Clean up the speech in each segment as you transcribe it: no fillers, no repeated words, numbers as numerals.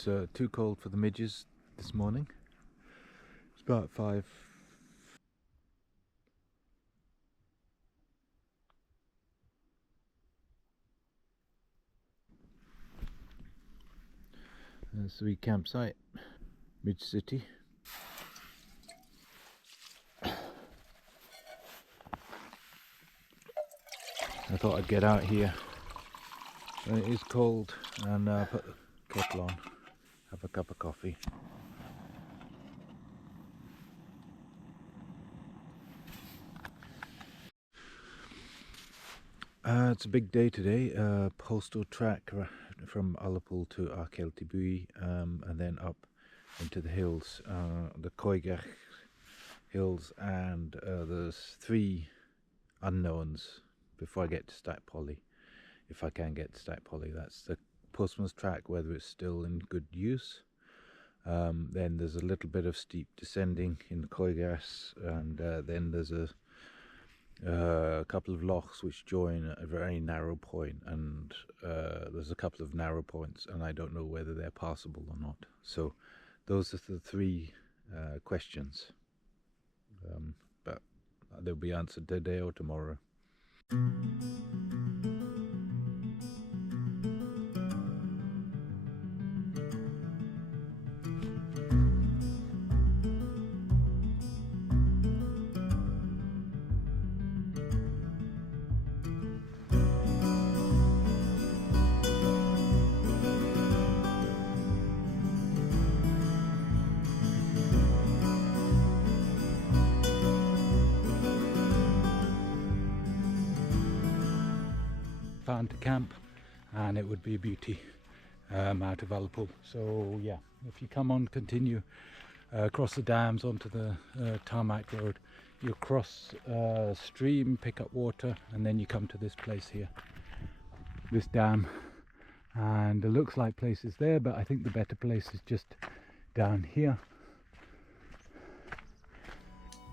It's too cold for the midges this morning. It's about 5. There's the campsite, Midge City. I thought I'd get out here when it is cold and put the kettle on, have a cup of coffee. It's a big day today. Postal track from Ullapool to Arkeltibui, and then up into the hills, the Koigach hills, and there's 3 unknowns before I get to Stack Polly. If I can get to Stack Polly, that's the postman's track, whether it's still in good use. Then there's a little bit of steep descending in Koigas, and then there's a couple of lochs which join a very narrow point, and there's a couple of narrow points, and I don't know whether they're passable or not. So those are the 3 questions, but they'll be answered today or tomorrow. Found a camp, and it would be a beauty out of Ullapool. So yeah, if you come on, continue across the dams onto the tarmac road, you cross a stream, pick up water, and then you come to this place here, this dam, and it looks like places there, but I think the better place is just down here.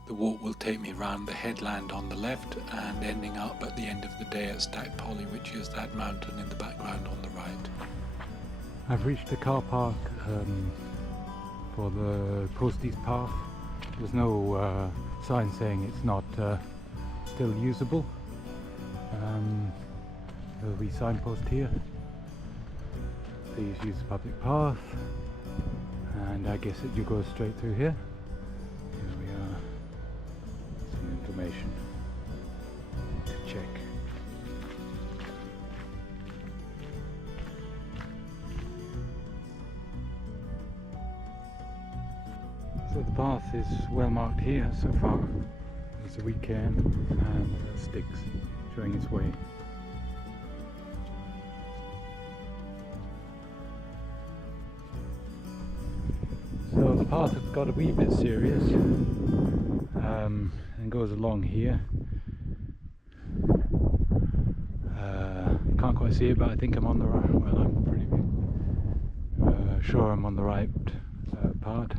The walk will take me round the headland on the left and ending up at the end of the day at Stack Polly, which is that mountain in the background on the right. I've reached the car park for the posties path. There's no sign saying it's not still usable. There'll be signpost here. Please use the public path, and I guess you go straight through here. Here we are. Some information to check. So the path is well marked here so far. There's a weekend and sticks showing its way. So the path has got a wee bit serious and goes along here. Can't quite see it, but I think I'm on the right. Well, I'm pretty sure I'm on the right part.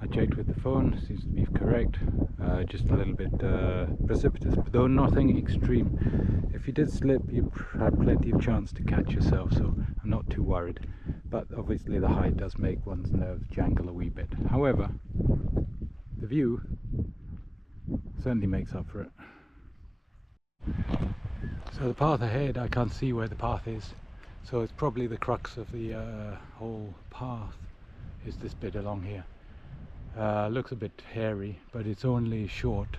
I checked with the phone, seems to be correct. Just a little bit precipitous, though nothing extreme. If you did slip, you had plenty of chance to catch yourself, so I'm not too worried. But obviously the height does make one's nerves jangle a wee bit. However, the view certainly makes up for it. So the path ahead, I can't see where the path is, so it's probably the crux of the whole path is this bit along here. Looks a bit hairy, but it's only short,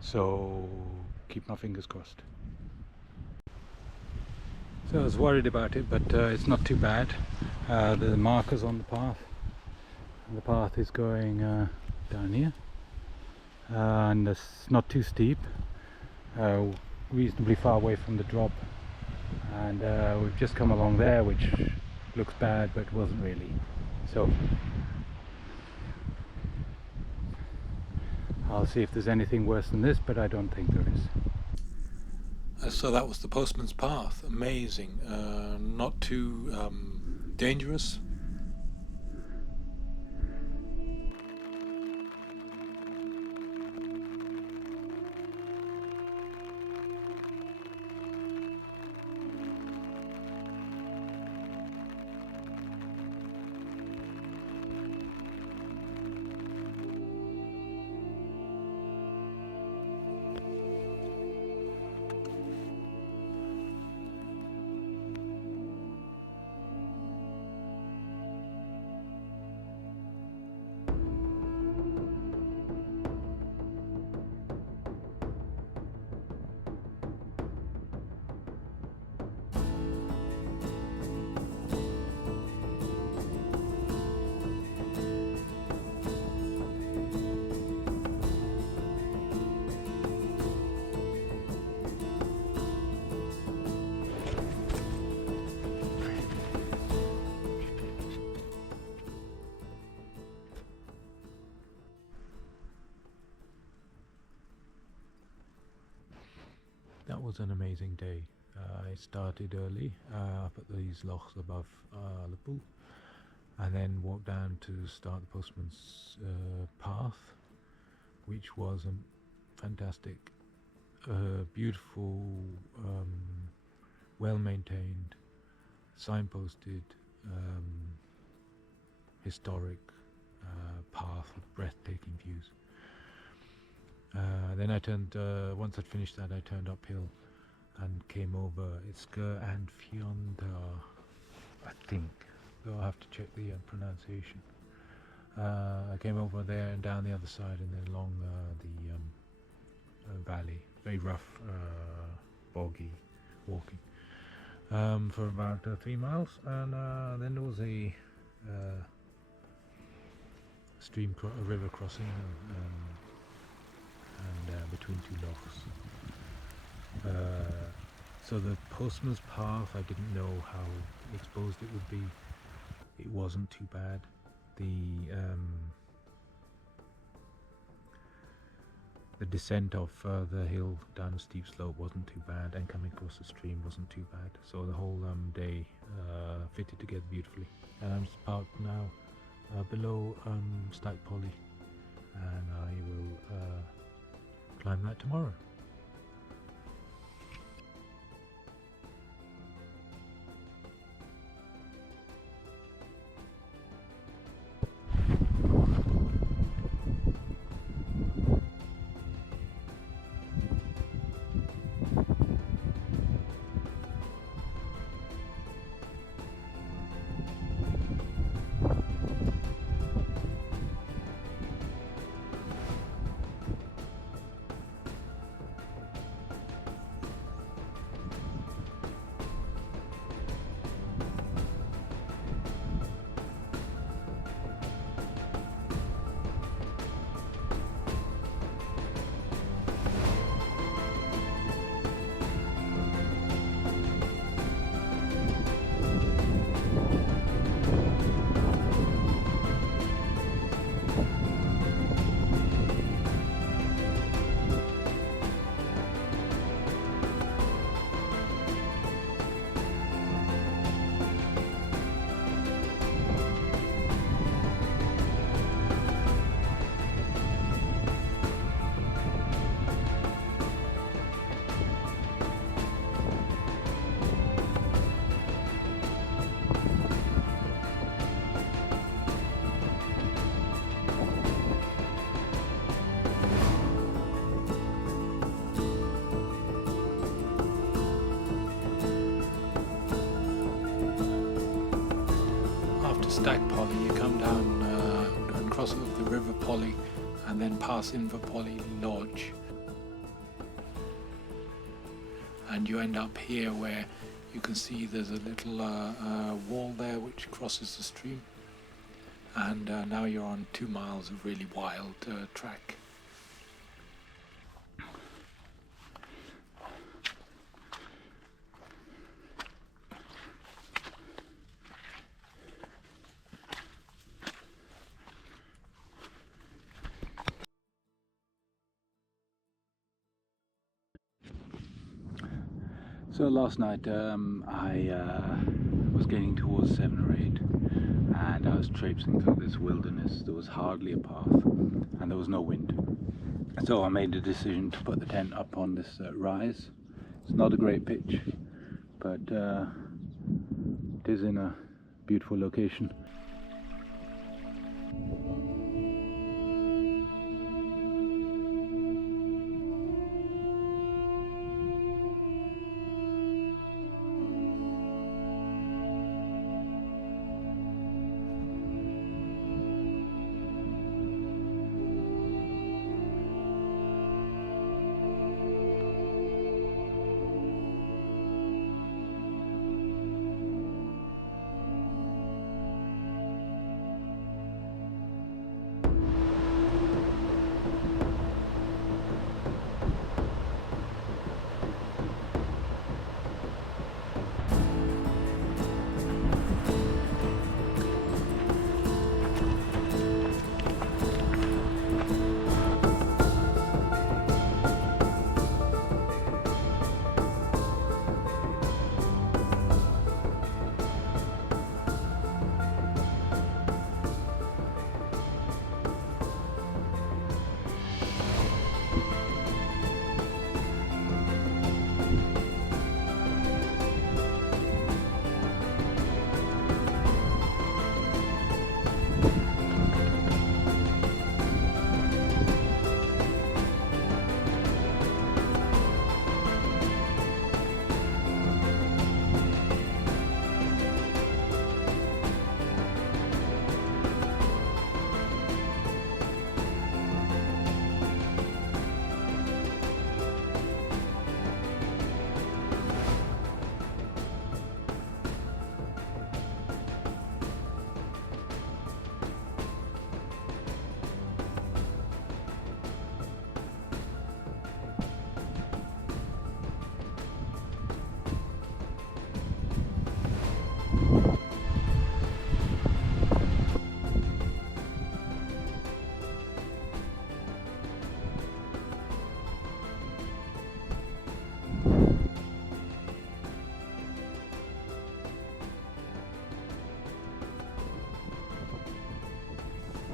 so keep my fingers crossed. So I was worried about it, but it's not too bad. The markers on the path, and the path is going down here, and it's not too steep, reasonably far away from the drop, and we've just come along there, which looks bad but wasn't really. So I'll see if there's anything worse than this, but I don't think there is. So that was the Postman's Path. Amazing. Not too dangerous. That was an amazing day. I started early up at these lochs above Liverpool, and then walked down to start the Postman's Path, which was fantastic, beautiful, well maintained, signposted, historic path with breathtaking views. Then I turned, once I'd finished that, I turned uphill and came over Isker and Fionda, I think, though I'll have to check the pronunciation. I came over there and down the other side and then along the valley, very rough, boggy walking, for about 3 miles, and then there was a a river crossing, and between two lochs. So the Postman's Path, I didn't know how exposed it would be. It wasn't too bad. The descent of the hill down a steep slope wasn't too bad, and coming across the stream wasn't too bad. So the whole day fitted together beautifully. And I'm just parked now below Stack Polly, and I will climb that tomorrow. Stack Polly, you come down and cross over the River Polly and then pass Inverpolly Lodge. And you end up here where you can see there's a little wall there which crosses the stream. And now you're on 2 miles of really wild track. So last night I was getting towards 7 or 8 and I was traipsing through this wilderness. There was hardly a path and there was no wind. So I made the decision to put the tent up on this rise. It's not a great pitch, but it is in a beautiful location.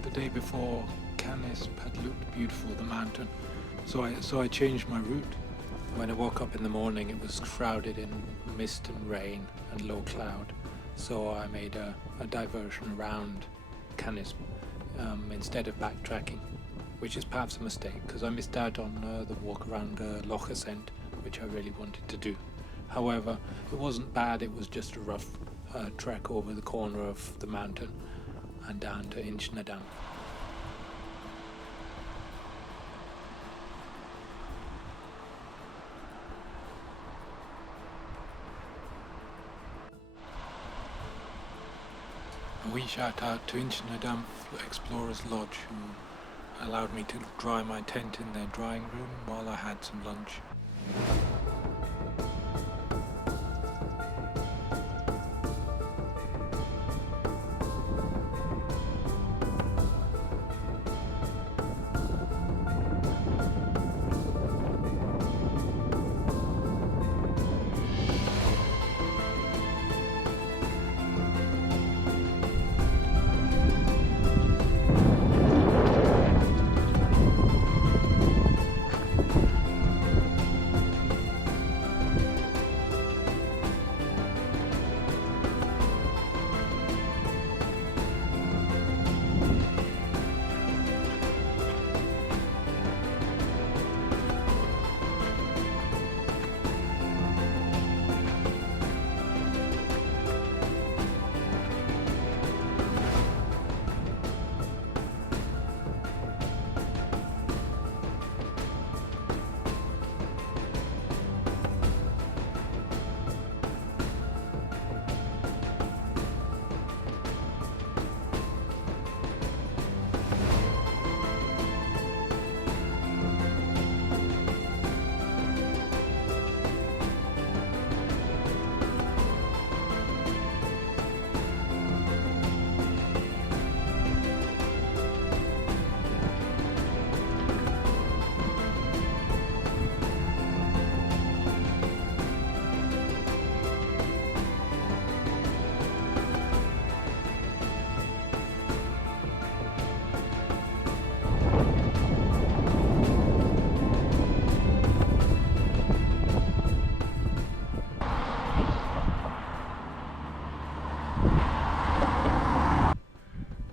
The day before, Canis had looked beautiful, the mountain, so I changed my route. When I woke up in the morning, it was shrouded in mist and rain and low cloud, so I made a diversion around Canis instead of backtracking, which is perhaps a mistake because I missed out on the walk around Loch Ascent, which I really wanted to do. However, it wasn't bad, it was just a rough trek over the corner of the mountain and down to Inchnadam. A wee shout out to Inchnadam Explorers Lodge, who allowed me to dry my tent in their drying room while I had some lunch.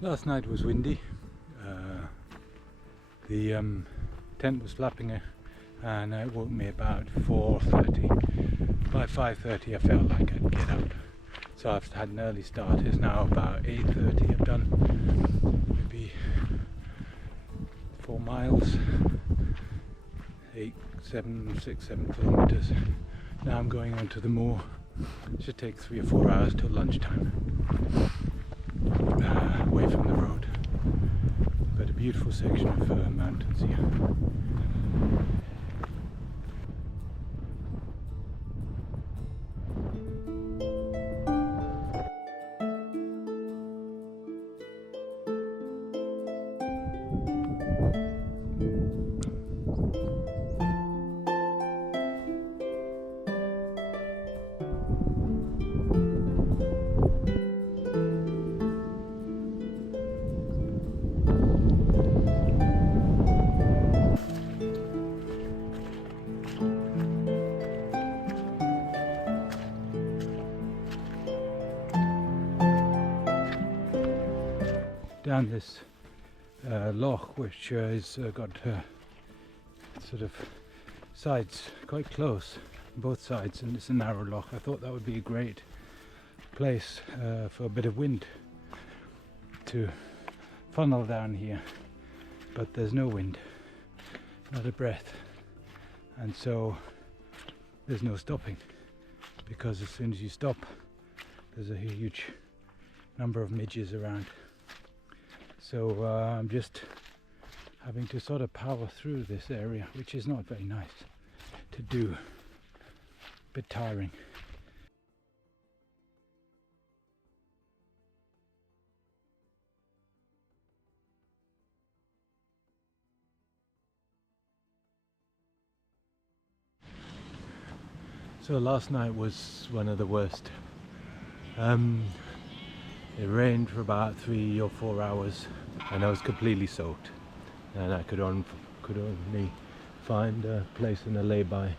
Last night was windy. The tent was flapping and it woke me about 4:30. By 5:30 I felt like I'd get up. So I've had an early start. It's now about 8:30. I've done maybe 4 miles, 6-7 kilometers. Now I'm going on to the moor. It should take 3 or 4 hours till lunchtime. Away from the road. But a beautiful section of mountains here. Down this loch, which has got sort of sides quite close, both sides, and it's a narrow loch. I thought that would be a great place for a bit of wind to funnel down here, but there's no wind, not a breath, and so there's no stopping, because as soon as you stop there's a huge number of midges around. So I'm just having to sort of power through this area, which is not very nice to do, a bit tiring. So last night was one of the worst. It rained for about 3 or 4 hours and I was completely soaked, and I could only find a place in a lay-by,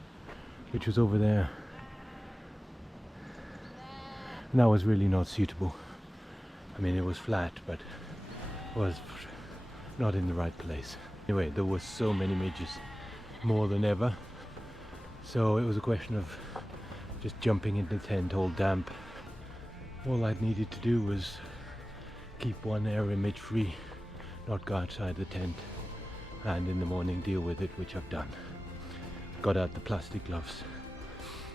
which was over there, and that was really not suitable. I mean, it was flat, but was not in the right place. Anyway, there was so many midges, more than ever, so it was a question of just jumping into the tent all damp. All I needed to do was keep one area midge free, not go outside the tent, and in the morning deal with it, which I've done. Got out the plastic gloves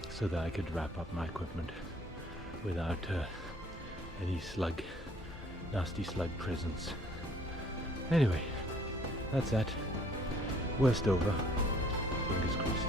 so that I could wrap up my equipment without any nasty slug presence. Anyway, that's that. Worst over. Fingers crossed.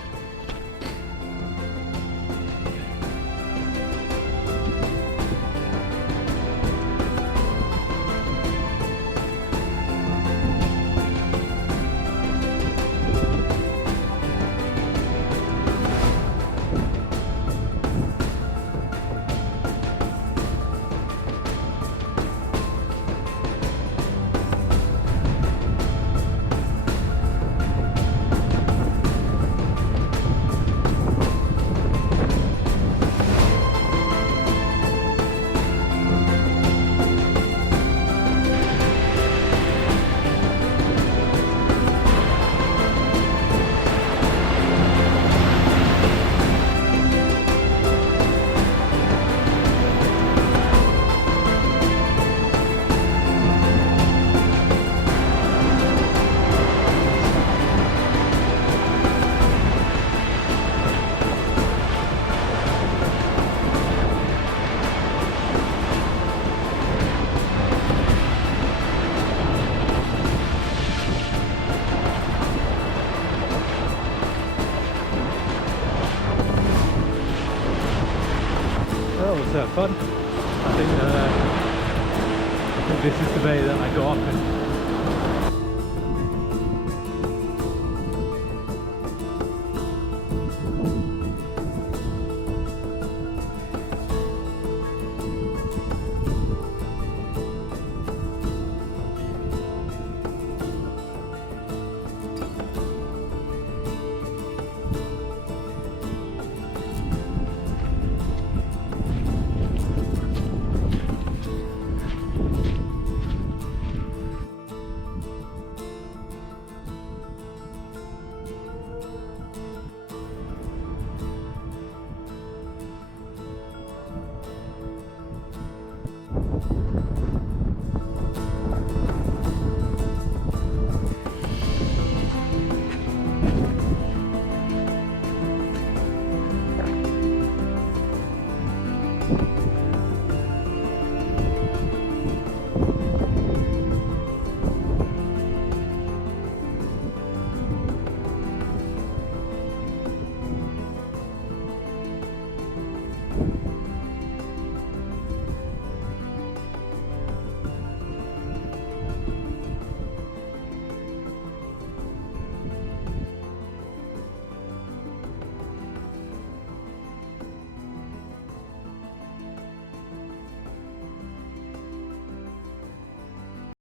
That was fun. I think this is the bay that I go off in.